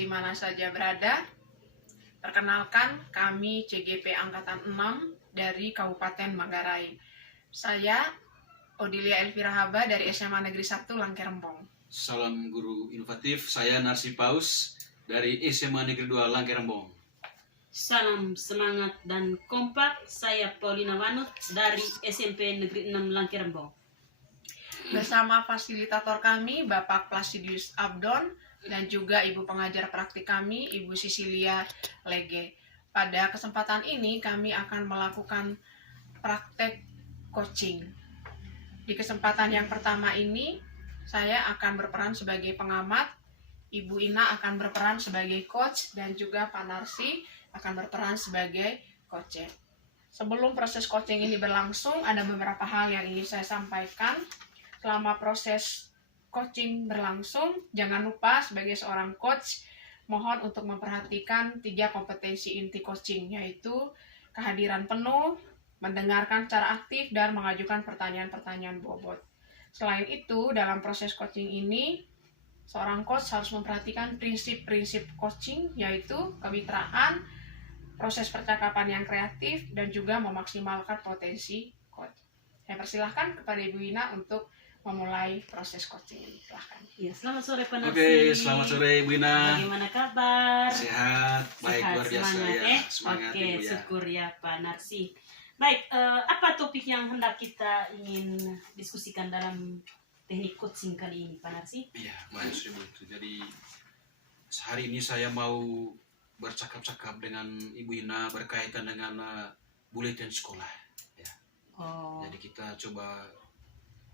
di mana saja berada. Perkenalkan, kami CGP Angkatan 6 dari Kabupaten Manggarai. Saya Odilia Elvira Haba dari SMA Negeri 1 Langkerembong. Salam guru inovatif, saya Narsi Paus dari SMA Negeri 2 Langkerembong. Salam semangat dan kompak, saya Paulina Wanut dari SMP Negeri 6 Langkerembong. Bersama fasilitator kami, Bapak Placidius Abdon, dan juga Ibu pengajar praktik kami, Ibu Sisilia Lege. Pada kesempatan ini, kami akan melakukan praktek coaching. Di kesempatan yang pertama ini, saya akan berperan sebagai pengamat, Ibu Ina akan berperan sebagai coach, dan juga Pak Narsi akan berperan sebagai coach. Sebelum proses coaching ini berlangsung, ada beberapa hal yang ingin saya sampaikan. Selama proses coaching berlangsung, jangan lupa sebagai seorang coach, mohon untuk memperhatikan 3 kompetensi inti coaching, yaitu kehadiran penuh, mendengarkan secara aktif, dan mengajukan pertanyaan-pertanyaan bobot. Selain itu, dalam proses coaching ini, seorang coach harus memperhatikan prinsip-prinsip coaching, yaitu kemitraan, proses percakapan yang kreatif, dan juga memaksimalkan potensi coach. Saya persilahkan kepada Ibu Ina untuk memulai proses coaching ini. Silahkan. Ya, selamat sore Pak Narsi. Oke, selamat sore Bu Ina. Bagaimana kabar? Sehat, baik, Sehat, luar biasa semangat, ya. Semangat, Oke, Ibu, ya. syukur ya Pak Narsi. Baik, apa topik yang hendak kita ingin diskusikan dalam teknik coaching kali ini Pak Narsi? Iya, baik Bu. Jadi hari ini saya mau bercakap-cakap dengan Ibu Ina berkaitan dengan buletin sekolah. Ya. Oh. Jadi kita coba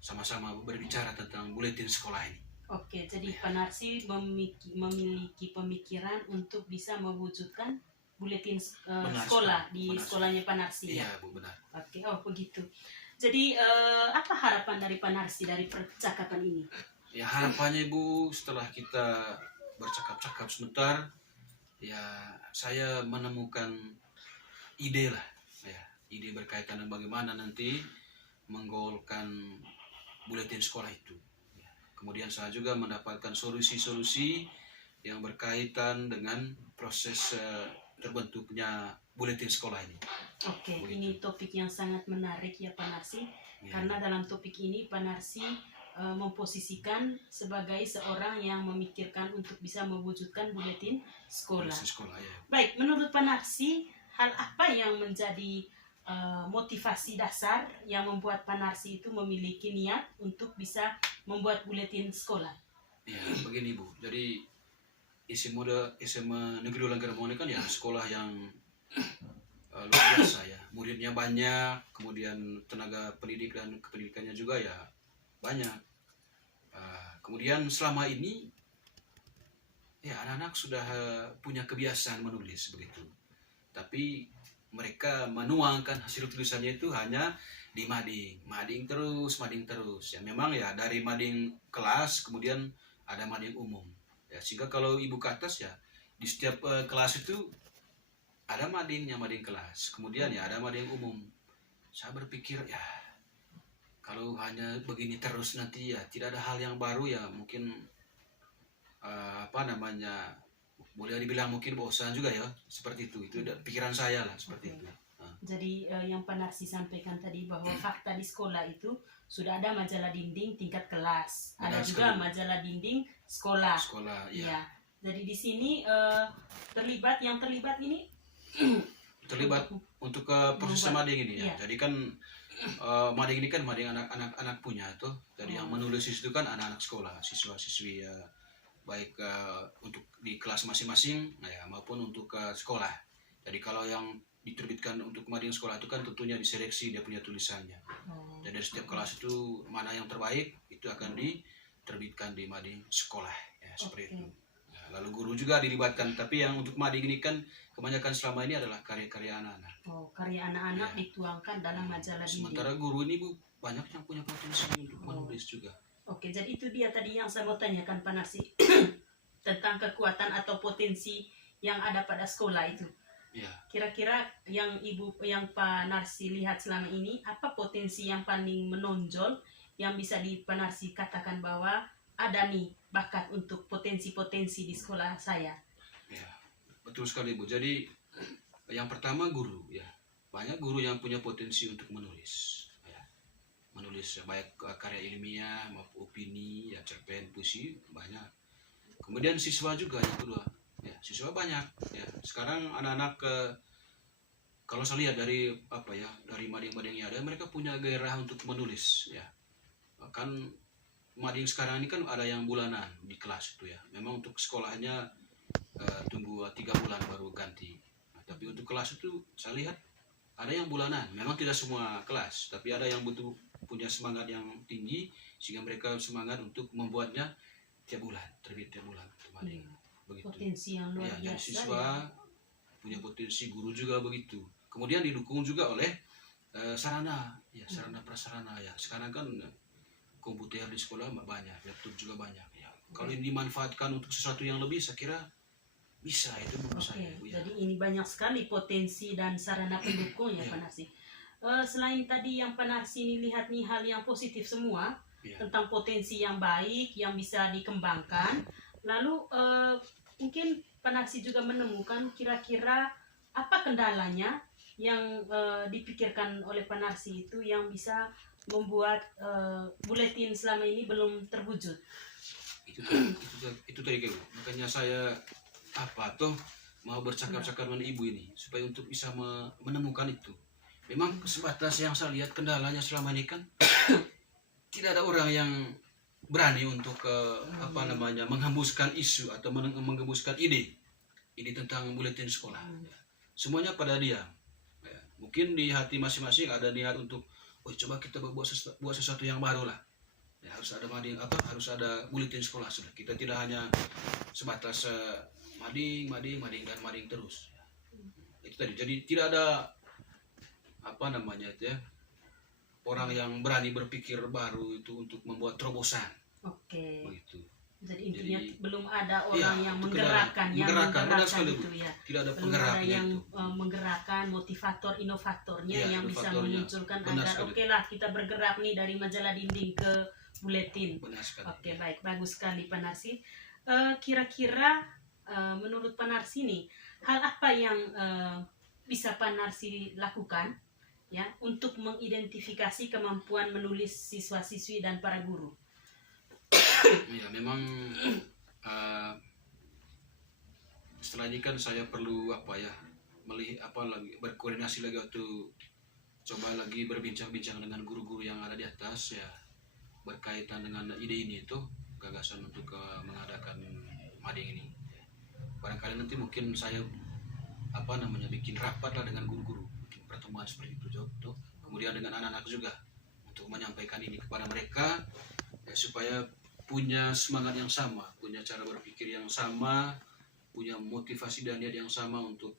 sama-sama berbicara tentang buletin sekolah ini. Oke, jadi Pak Narsi memiliki pemikiran untuk bisa mewujudkan buletin sekolah di benar sekolahnya Pak Narsi. Iya, Ya? Bu, benar. Oke, oh begitu. Jadi apa harapan dari Pak Narsi dari percakapan ini? Ya, harapannya Ibu setelah kita bercakap-cakap sebentar, ya saya menemukan ide lah, ya, ide berkaitan dengan bagaimana nanti menggolkan buletin sekolah itu. Ya. Kemudian saya juga mendapatkan solusi-solusi yang berkaitan dengan proses terbentuknya buletin sekolah ini. Oke, Begitu. ini topik yang sangat menarik ya Pak Narsi, Ya. karena dalam topik ini Pak Narsi memposisikan sebagai seorang yang memikirkan untuk bisa mewujudkan buletin sekolah. Buletin sekolah, ya. Baik, menurut Pak Narsi, hal apa yang menjadi motivasi dasar yang membuat Pak Narsi itu memiliki niat untuk bisa membuat buletin sekolah? Ya, begini Bu. Jadi SMA Negeri 2 Langkerembong ini kan ya sekolah yang luar biasa ya. Muridnya banyak, kemudian tenaga pendidik dan kependidikannya juga ya banyak. Kemudian selama ini ya anak-anak sudah punya kebiasaan menulis begitu. Tapi mereka menuangkan hasil tulisannya itu hanya di mading terus. Ya memang ya dari mading kelas kemudian ada mading umum. Ya sehingga kalau Ibu ke atas ya di setiap kelas itu ada mading kelas, kemudian ya ada mading umum. Saya berpikir ya kalau hanya begini terus nanti ya tidak ada hal yang baru ya mungkin boleh dibilang mungkin bosan juga ya seperti itu pikiran saya lah seperti itu. Jadi yang Pak Narsi sampaikan tadi bahwa fakta di sekolah itu sudah ada majalah dinding tingkat kelas, ada juga majalah dinding sekolah. Ya. Jadi di sini terlibat ini terlibat untuk proses mading ini ya. Jadi kan mading ini kan mading anak punya tuh. Jadi yang menulis itu kan anak-anak sekolah, siswa-siswi ya. Baik untuk di kelas masing-masing ya, maupun untuk sekolah. Jadi kalau yang diterbitkan untuk mading sekolah itu kan tentunya diseleksi dia punya tulisannya. Dan dari setiap kelas itu mana yang terbaik itu akan diterbitkan di mading sekolah ya, seperti itu. Nah, lalu guru juga dilibatkan, tapi yang untuk mading ini kan kebanyakan selama ini adalah karya-karya anak-anak. Oh, karya anak-anak ya. Dituangkan dalam majalah dinding. Sementara guru ini Bu banyak yang punya potensi untuk menulis juga. Oke, jadi itu dia tadi yang saya mau tanyakan Pak Narsi tentang kekuatan atau potensi yang ada pada sekolah itu. Ya. Kira-kira yang Pak Narsi lihat selama ini, apa potensi yang paling menonjol yang bisa Pak Narsi katakan bahwa ada nih bakat untuk potensi-potensi di sekolah saya? betul sekali Bu. Jadi yang pertama guru ya. Banyak guru yang punya potensi untuk menulis. Ya. Menulis baik karya ilmiah maupun opini, ya cerpen, puisi banyak. Kemudian siswa juga yang kedua. Ya, siswa banyak. Ya. Sekarang anak-anak kalau saya lihat dari dari mading-mading yang ada, mereka punya gairah untuk menulis ya. Bahkan mading sekarang ini kan ada yang bulanan di kelas itu ya. Memang untuk sekolahnya tunggu 3 bulan baru ganti. Nah, tapi untuk kelas itu saya lihat ada yang bulanan. Memang tidak semua kelas, tapi ada yang butuh punya semangat yang tinggi sehingga mereka semangat untuk membuatnya tiap bulan, terbit tiap bulan untuk mading. Begitu. Potensi yang luar Ya, biasa. jadi siswa punya potensi, guru juga begitu. Kemudian didukung juga oleh sarana, ya sarana prasarana ya. Sekarang kan komputer di sekolah banyak, laptop juga banyak. Ya. Kalau ini dimanfaatkan untuk sesuatu yang lebih, saya kira bisa itu menurut saya. Bu, ya. Jadi ini banyak sekali potensi dan sarana pendukung ya Pak Narsi. Selain tadi yang Pak Narsi ini lihat nih hal yang positif semua Ya. tentang potensi yang baik yang bisa dikembangkan. Lalu mungkin Pak Narsi juga menemukan kira-kira apa kendalanya yang dipikirkan oleh Pak Narsi itu yang bisa membuat buletin selama ini belum terwujud. Itu tadi Bu. Makanya saya mau bercakap-cakap dengan ibu ini supaya untuk bisa menemukan itu. Memang sebatas yang saya lihat kendalanya selama ini kan tidak ada orang yang berani untuk menghembuskan isu atau menghembuskan ide tentang buletin sekolah. Semuanya pada diam. Ya, mungkin di hati masing-masing ada niat untuk, coba kita buat sesuatu yang baru lah. Ya, harus ada harus ada buletin sekolah sudah. Kita tidak hanya sebatas mading terus. Ya. Itu tadi. Jadi tidak ada orang yang berani berpikir baru itu untuk membuat terobosan. Oke. Begitu. Jadi intinya belum ada orang yang itu menggerakkan benar sekali, itu Bu. ya. Tidak ada Belum ada penggeraknya yang itu. menggerakkan motivator inovatornya Ya, yang bisa inovatornya. memunculkan Benar agar sekali. oke lah kita bergerak nih dari majalah dinding ke buletin. Benar sekali. Oke, baik, bagus sekali Pak Narsi. Kira-kira menurut Pak Narsi nih, hal apa yang bisa Pak Narsi lakukan ya untuk mengidentifikasi kemampuan menulis siswa-siswi dan para guru? Ya, memang setelah ini kan saya perlu melihat berkoordinasi lagi waktu coba lagi berbincang-bincang dengan guru-guru yang ada di atas ya berkaitan dengan ide ini itu gagasan untuk mengadakan mading ini. Barangkali nanti mungkin saya bikin rapat lah dengan guru-guru, bikin pertemuan seperti itu tuh. Kemudian dengan anak-anak juga untuk menyampaikan ini kepada mereka ya, supaya punya semangat yang sama, punya cara berpikir yang sama, punya motivasi dan niat yang sama untuk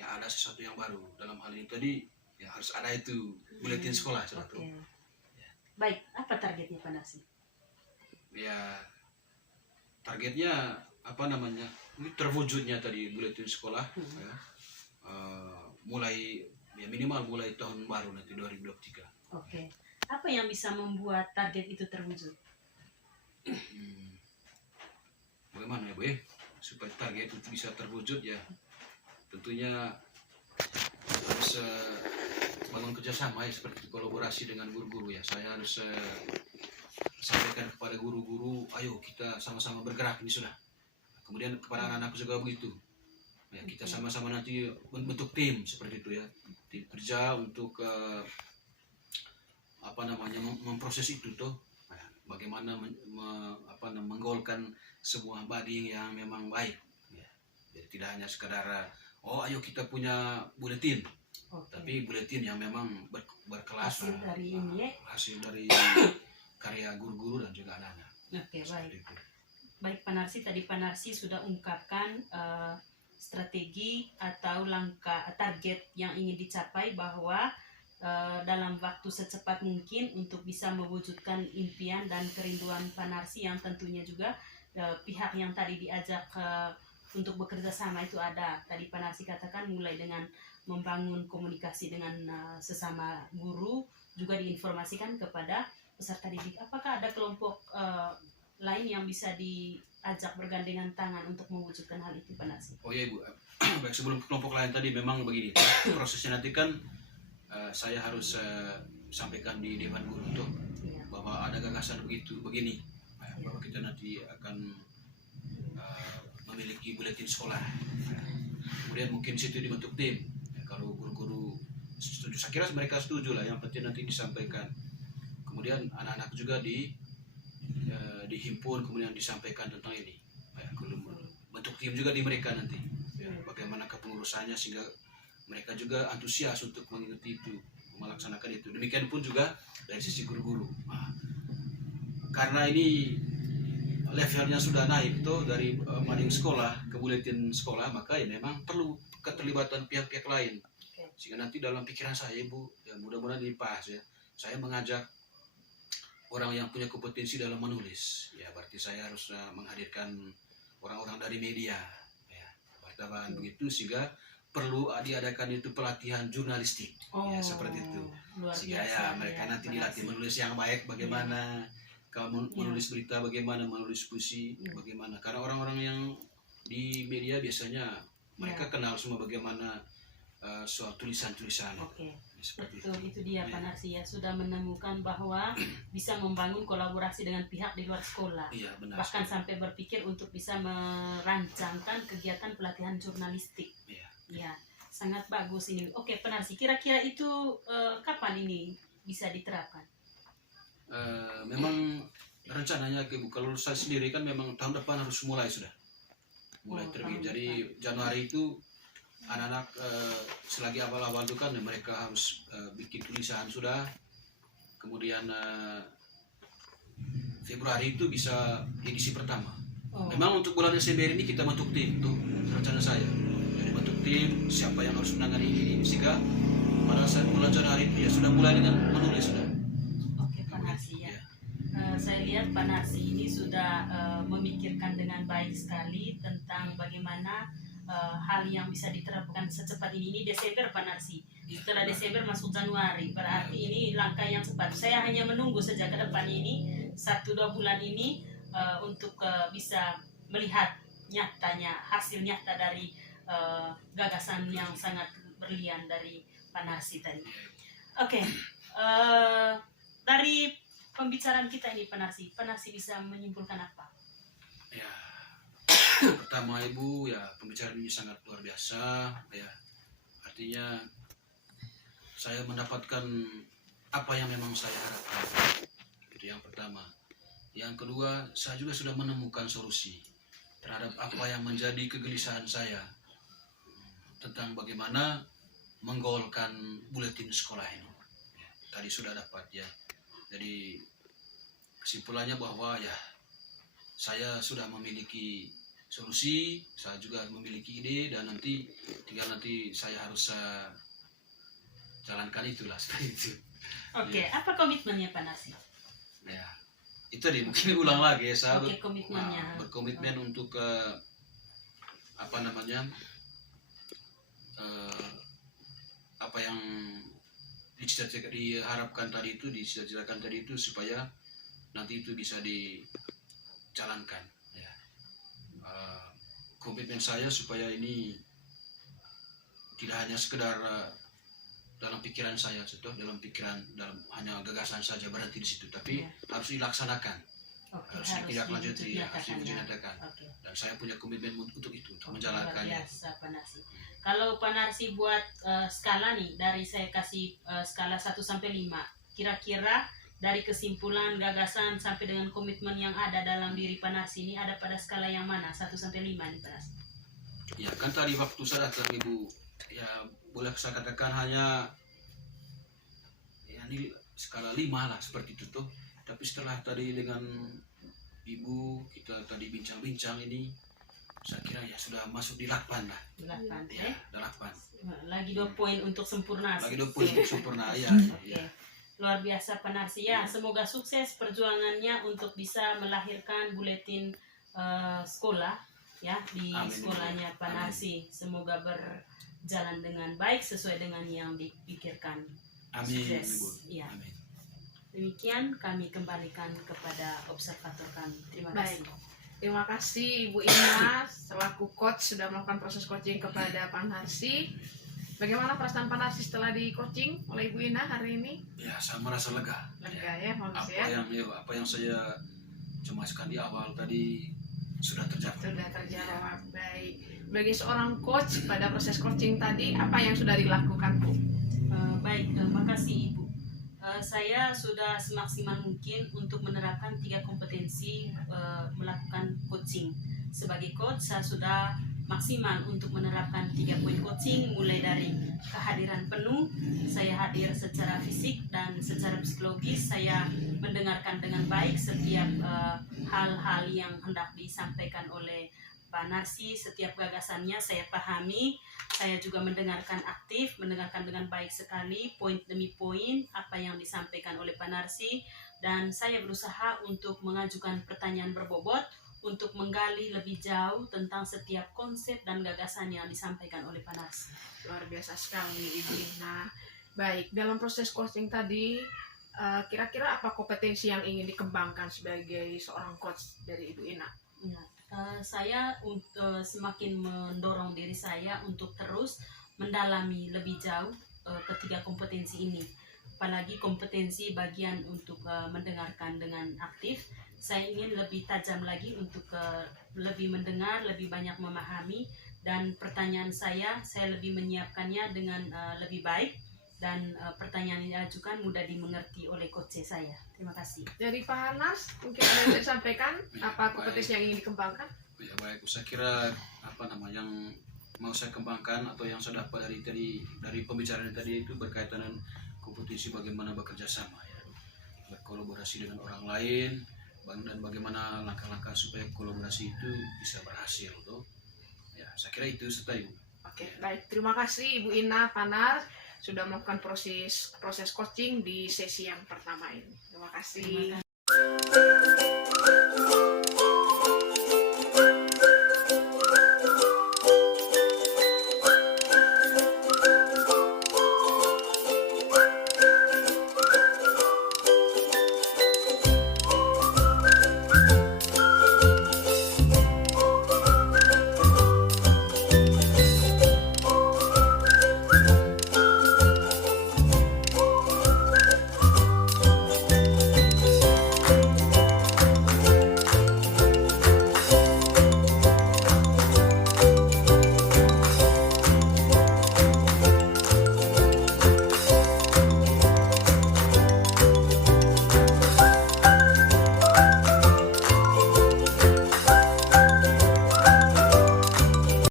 ada sesuatu yang baru. Dalam hal ini tadi ya harus ada itu buletin sekolah suatu. Oke. Baik, apa targetnya Pak Narsi? Ya targetnya ini terwujudnya tadi buletin sekolah ya, mulai ya minimal mulai tahun baru nanti 2023. Oke. Apa yang bisa membuat target itu terwujud? Bagaimana ya Bu supaya target itu bisa terwujud ya tentunya harus bangun kerjasama ya seperti kolaborasi dengan guru-guru ya. Saya harus sampaikan kepada guru-guru, ayo kita sama-sama bergerak ini sudah. Kemudian kepada anak-anak juga begitu. Ya, kita sama-sama nanti bentuk tim seperti itu ya. Tim kerja untuk memproses itu tuh. Nah, bagaimana menggolkan sebuah mading yang memang baik. Ya. Jadi tidak hanya sekadar ayo kita punya buletin. Tapi buletin yang memang berkelas hasil dari ini ya. Hasil dari karya guru-guru dan juga anak-anak. Oke, baik. Baik Pak Narsi, tadi Pak Narsi sudah ungkapkan strategi atau langkah target yang ingin dicapai bahwa dalam waktu secepat mungkin untuk bisa mewujudkan impian dan kerinduan Pak Narsi yang tentunya juga pihak yang tadi diajak untuk bekerja sama itu ada. Tadi Pak Narsi katakan mulai dengan membangun komunikasi dengan sesama guru, juga diinformasikan kepada peserta didik. Apakah ada kelompok lain yang bisa ajak bergandengan tangan untuk mewujudkan hal itu, Pak Narsi? Oh ya Ibu, baik sebelum ke kelompok lain tadi memang begini, prosesnya nanti kan saya harus sampaikan di dewan guru tuh Iya. bahwa ada gagasan begini, bahwa kita nanti akan memiliki buletin sekolah. Kemudian mungkin situ dibentuk tim. Ya, kalau guru-guru setuju, saya kira mereka setuju lah. Yang penting nanti disampaikan. Kemudian anak-anak juga dihimpun, kemudian disampaikan tentang ini. Ya, kalau bentuk tim juga di mereka nanti. Ya, bagaimana kepengurusannya sehingga mereka juga antusias untuk mengikuti itu, melaksanakan itu. Demikian pun juga dari sisi guru-guru. Nah, karena ini levelnya sudah naik tuh dari mading sekolah ke buletin sekolah, maka ya memang perlu keterlibatan pihak-pihak lain. Sehingga nanti dalam pikiran saya Ibu, ya mudah-mudahan ini pas ya, saya mengajak orang yang punya kompetensi dalam menulis. Ya berarti saya harus menghadirkan orang-orang dari media, ya, wartawan begitu, sehingga perlu diadakan itu pelatihan jurnalistik, ya seperti itu. Sehingga ya mereka nanti dilatih menulis yang baik bagaimana. Kalau menulis berita bagaimana, menulis puisi bagaimana. Karena orang-orang yang di media biasanya mereka kenal semua bagaimana soal tulisan-tulisan. Seperti itu dia Pak Narsi ya, sudah menemukan bahwa bisa membangun kolaborasi dengan pihak di luar sekolah. Iya, benar. Bahkan sampai berpikir untuk bisa merancangkan kegiatan pelatihan jurnalistik. Iya, sangat bagus ini. Oke, Pak Narsi, kira-kira itu kapan ini bisa diterapkan? Memang rencananya Ibu, kalau saya sendiri kan memang tahun depan harus mulai terbit. Jadi Januari itu anak-anak selagi awal-awal itu kan mereka harus bikin tulisan sudah. Kemudian Februari itu bisa edisi pertama. Memang untuk bulan Desember ini kita bentuk tim tuh rencana saya. Jadi bentuk tim siapa yang harus menangani ini sehingga pada saat bulan Januari itu ya sudah mulai dengan menulis sudah. Saya lihat Pak Narsi ini sudah memikirkan dengan baik sekali tentang bagaimana hal yang bisa diterapkan secepat ini. Ini Desember Pak Narsi. Setelah Desember masuk Januari, berarti ini langkah yang cepat. Saya hanya menunggu sejak ke depan ini 1-2 bulan ini untuk bisa melihat nyatanya, hasil nyata dari gagasan yang sangat berlian dari Pak Narsi tadi. Oke, dari pembicaraan kita ini Pak Narsi bisa menyimpulkan apa? Ya, pertama Ibu, ya pembicaraan ini sangat luar biasa, ya artinya saya mendapatkan apa yang memang saya harapkan. Itu yang pertama. Yang kedua, saya juga sudah menemukan solusi terhadap apa yang menjadi kegelisahan saya tentang bagaimana menggolkan buletin sekolah ini. Ya, tadi sudah dapat ya. Jadi kesimpulannya bahwa ya saya sudah memiliki solusi, saya juga memiliki ide dan tinggal nanti saya harus jalankan itulah seperti itu. Oke, apa komitmennya Pak Narsi? Ya, itu tadi mungkin ulang lagi ya, saya komitmennya. Berkomitmen untuk apa yang diharapkan tadi itu, dicita-citakan tadi itu supaya nanti itu bisa dijalankan. Ya. Komitmen saya supaya ini tidak hanya sekedar dalam pikiran saya, dalam hanya gagasan saja berhenti di situ, tapi harus dilaksanakan, harus ditindaklanjuti, harus dinyatakan. Dan saya punya komitmen untuk itu, untuk menjalankannya. Luar biasa Pak Narsi. Kalau Pak Narsi buat skala nih, dari saya kasih skala 1 sampai 5, kira-kira dari kesimpulan, gagasan sampai dengan komitmen yang ada dalam diri Pak Narsi ini ada pada skala yang mana? 1 sampai 5 nih Pak Narsi. Ya kan tadi waktu saya datang Ibu, ya boleh saya katakan hanya ya ini skala 5 lah seperti itu tuh. Tapi setelah tadi dengan Ibu kita tadi bincang-bincang ini, saya kira ya sudah masuk di 8 lah. 8 ya. 8. Lagi 2 poin untuk sempurna. Lagi 2 poin untuk sempurna ya. Ya. Luar biasa Pak Narsi ya. Semoga sukses perjuangannya untuk bisa melahirkan buletin sekolah ya di sekolahnya Pak Narsi. Semoga berjalan dengan baik sesuai dengan yang dipikirkan. Amin. Ya. Demikian kami kembalikan kepada observator kami. Terima kasih. Terima kasih Ibu Ina selaku coach sudah melakukan proses coaching kepada Pak Narsi. Bagaimana perasaan Pak Narsi setelah di coaching oleh Ibu Ina hari ini? Ya, saya merasa lega. Lega ya, Mas ya. Apa yang saya cemaskan di awal tadi sudah terjawab. Sudah terjawab. Baik. Bagi seorang coach pada proses coaching tadi, apa yang sudah dilakukan, Bu? Baik, makasih Ibu. Saya sudah semaksimal mungkin untuk menerapkan 3 kompetensi melakukan coaching. Sebagai coach, saya sudah maksimal untuk menerapkan 3 poin coaching, mulai dari kehadiran penuh, saya hadir secara fisik dan secara psikologis, saya mendengarkan dengan baik setiap hal-hal yang hendak disampaikan oleh Pak Narsi, setiap gagasannya saya pahami, saya juga mendengarkan aktif, mendengarkan dengan baik sekali, poin demi poin, apa yang disampaikan oleh Pak Narsi, dan saya berusaha untuk mengajukan pertanyaan berbobot, untuk menggali lebih jauh tentang setiap konsep dan gagasan yang disampaikan oleh Pak Narsi. Luar biasa sekali Ibu Ina. Baik, dalam proses coaching tadi, kira-kira apa kompetensi yang ingin dikembangkan sebagai seorang coach dari Ibu Ina? Ya. Saya semakin mendorong diri saya untuk terus mendalami lebih jauh ketiga kompetensi ini, apalagi kompetensi bagian untuk mendengarkan dengan aktif. Saya ingin lebih tajam lagi untuk lebih mendengar, lebih banyak memahami, dan pertanyaan saya lebih menyiapkannya dengan lebih baik, dan pertanyaan yang diajukan mudah dimengerti oleh coach saya. Terima kasih. Dari Pak Hanas, mungkin ada yang disampaikan apa kompetensi yang ingin dikembangkan? Ya, baik, saya kira yang mau saya kembangkan atau yang saya dapat dari pembicaraan tadi itu berkaitan dengan kompetensi bagaimana bekerja sama, ya, berkolaborasi dengan orang lain, dan bagaimana langkah-langkah supaya kolaborasi itu bisa berhasil, tuh. Ya, saya kira itu serta Ibu. Oke, baik. Terima kasih Ibu Ina Panar sudah melakukan proses coaching di sesi yang pertama ini. Terima kasih. Terima kasih.